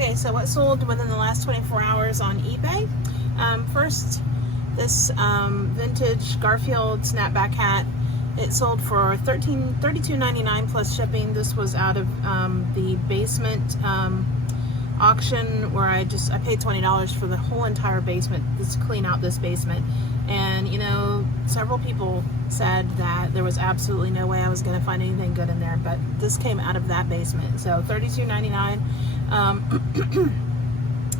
Okay, so what sold within the last 24 hours on eBay? First, this vintage Garfield snapback hat. It sold for $32.99 plus shipping. This was out of the basement auction where I paid $20 for the whole entire basement, just to clean out this basement. And you know, several people said that there was absolutely no way I was going to find anything good in there, but this came out of that basement. So $32.99.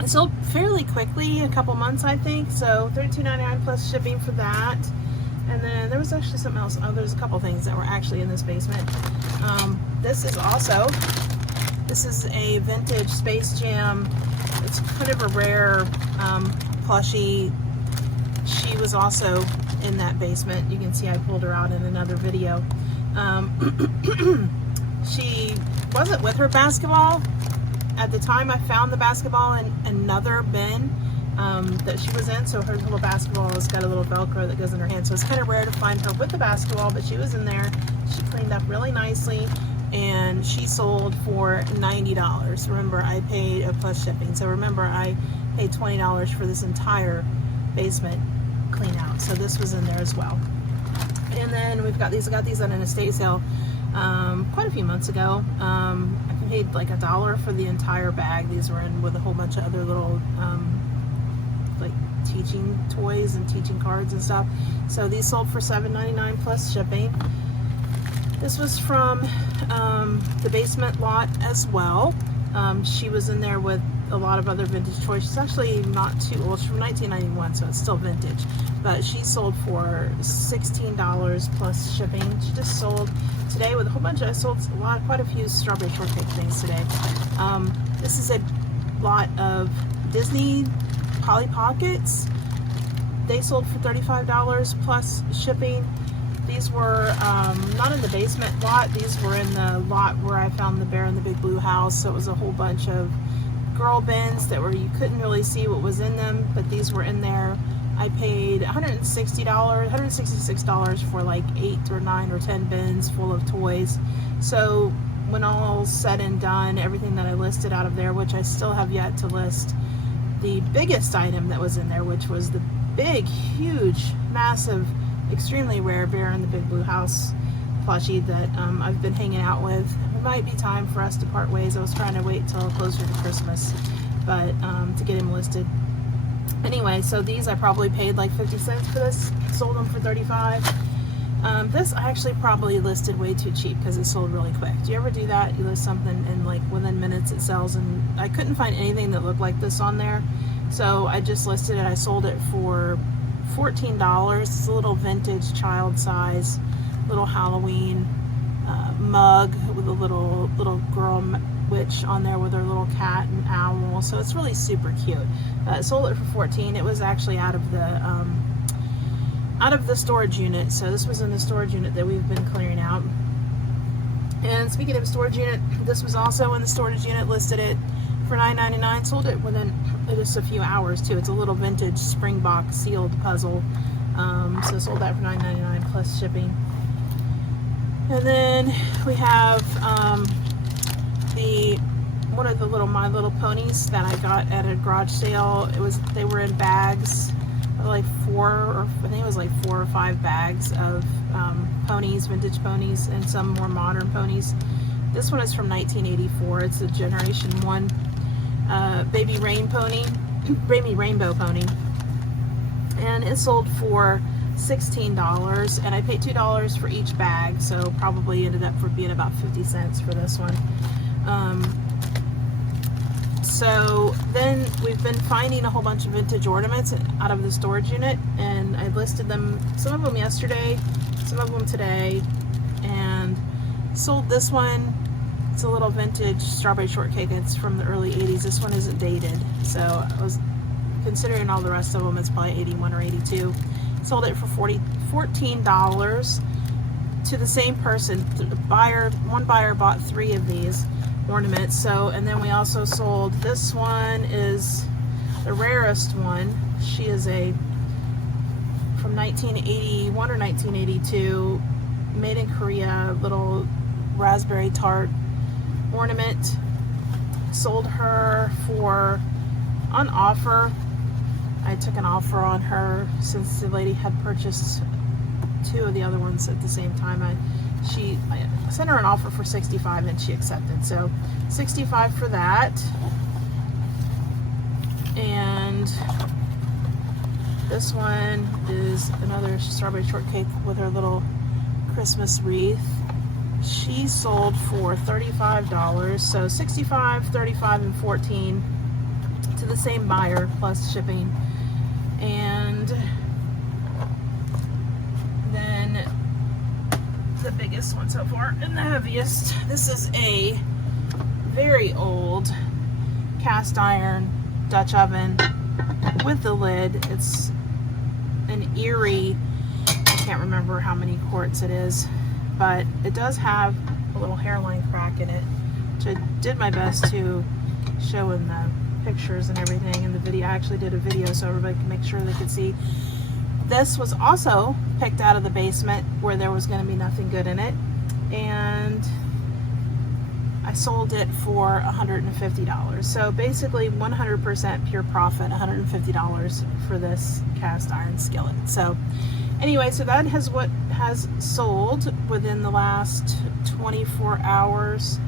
It sold fairly quickly, a couple months I think. So $32.99 plus shipping for that. And then there was actually something else. Oh, there's a couple things that were actually in this basement. This is a vintage Space Jam. It's kind of a rare plushie. She was also in that basement. You can see I pulled her out in another video. She wasn't with her basketball. At the time I found the basketball in another bin that she was in, so her little basketball has got a little Velcro that goes in her hand, so it's kind of rare to find her with the basketball, but she was in there. She cleaned up really nicely, and she sold for $90. Remember, I paid a plus shipping, so remember I paid $20 for this entire basement clean out, so this was in there as well. And then we've got these. I got these on an estate sale quite a few months ago. I paid like $1 for the entire bag. These were in with a whole bunch of other little like teaching toys and teaching cards and stuff. So these sold for $7.99 plus shipping. This was from the basement lot as well. She was in there with a lot of other vintage toys. She's actually not too old. She's from 1991, so it's still vintage. But she sold for $16 plus shipping. She just sold today with a whole bunch of, quite a few strawberry shortcake things today. This is a lot of Disney Polly Pockets. They sold for $35 plus shipping. These were not in the basement lot. These were in the lot where I found the Bear in the Big Blue House. So it was a whole bunch of girl bins that were, you couldn't really see what was in them, but these were in there. I paid $166 for like 8 or 9 or 10 bins full of toys. So when all's said and done, everything that I listed out of there, which I still have yet to list, the biggest item that was in there, which was the big, huge, massive, extremely rare Bear in the Big Blue House plushie that I've been hanging out with. It might be time for us to part ways. I was trying to wait till closer to Christmas, but to get him listed. Anyway, so these I probably paid like 50 cents for this. Sold them for $35. This I actually probably listed way too cheap because it sold really quick. Do you ever do that? You list something and like within minutes it sells, and I couldn't find anything that looked like this on there. So I just listed it. I sold it for $14. It's a little vintage child size, little Halloween mug with a little girl witch on there with her little cat and owl. So it's really super cute. Sold it for $14. It was actually out of the storage unit. So this was in the storage unit that we've been clearing out. And speaking of storage unit, this was also in the storage unit. Listed it for $9.99. Sold it within just a few hours too. It's a little vintage Springbok sealed puzzle. So sold that for $9.99 plus shipping. And then we have one of the little My Little Ponies that I got at a garage sale. They were in bags, like 4 or 5 bags of ponies, vintage ponies, and some more modern ponies. This one is from 1984. It's a Generation 1 baby rainbow pony, and it sold for $16, and I paid $2 for each bag, so probably ended up for being about 50 cents for this one. So then we've been finding a whole bunch of vintage ornaments out of the storage unit, and I listed them, some of them yesterday, some of them today, and sold this one. It's a little vintage strawberry shortcake. It's from the early 80s. This one isn't dated, so I was considering all the rest of them, it's probably 81 or 82. Sold it for $14 to the same person. One buyer bought 3 of these ornaments. So, and then we also sold, this one is the rarest one. She is from 1981 or 1982, made in Korea, little raspberry tart ornament. sold her for, on offer. I took an offer on her since the lady had purchased 2 of the other ones at the same time. I sent her an offer for $65 and she accepted. So $65 for that. And this one is another strawberry shortcake with her little Christmas wreath. She sold for $35. So $65, $35, and $14 to the same buyer plus shipping. And then the biggest one so far and the heaviest. This is a very old cast iron Dutch oven with the lid. It's an Erie, I can't remember how many quarts it is, but it does have a little hairline crack in it, which I did my best to show in the pictures and everything in the video. I actually did a video so everybody could make sure they could see. This was also picked out of the basement where there was going to be nothing good in it, and I sold it for $150. So basically 100% pure profit, $150 for this cast iron skillet. So anyway, so that has what has sold within the last 24 hours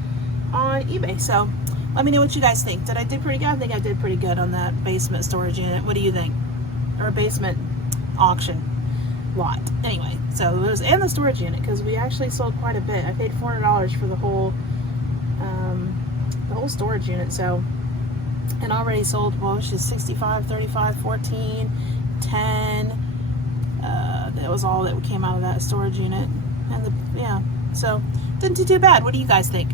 on eBay. So let me know what you guys think. Did I do pretty good? I think I did pretty good on that basement storage unit. What do you think? Or basement auction lot. Anyway, so it was, and the storage unit, because we actually sold quite a bit. I paid $400 for the whole storage unit. So, and already sold, well, she's 65, 35, 14, 10. That was all that came out of that storage unit. And yeah, so didn't do too bad. What do you guys think?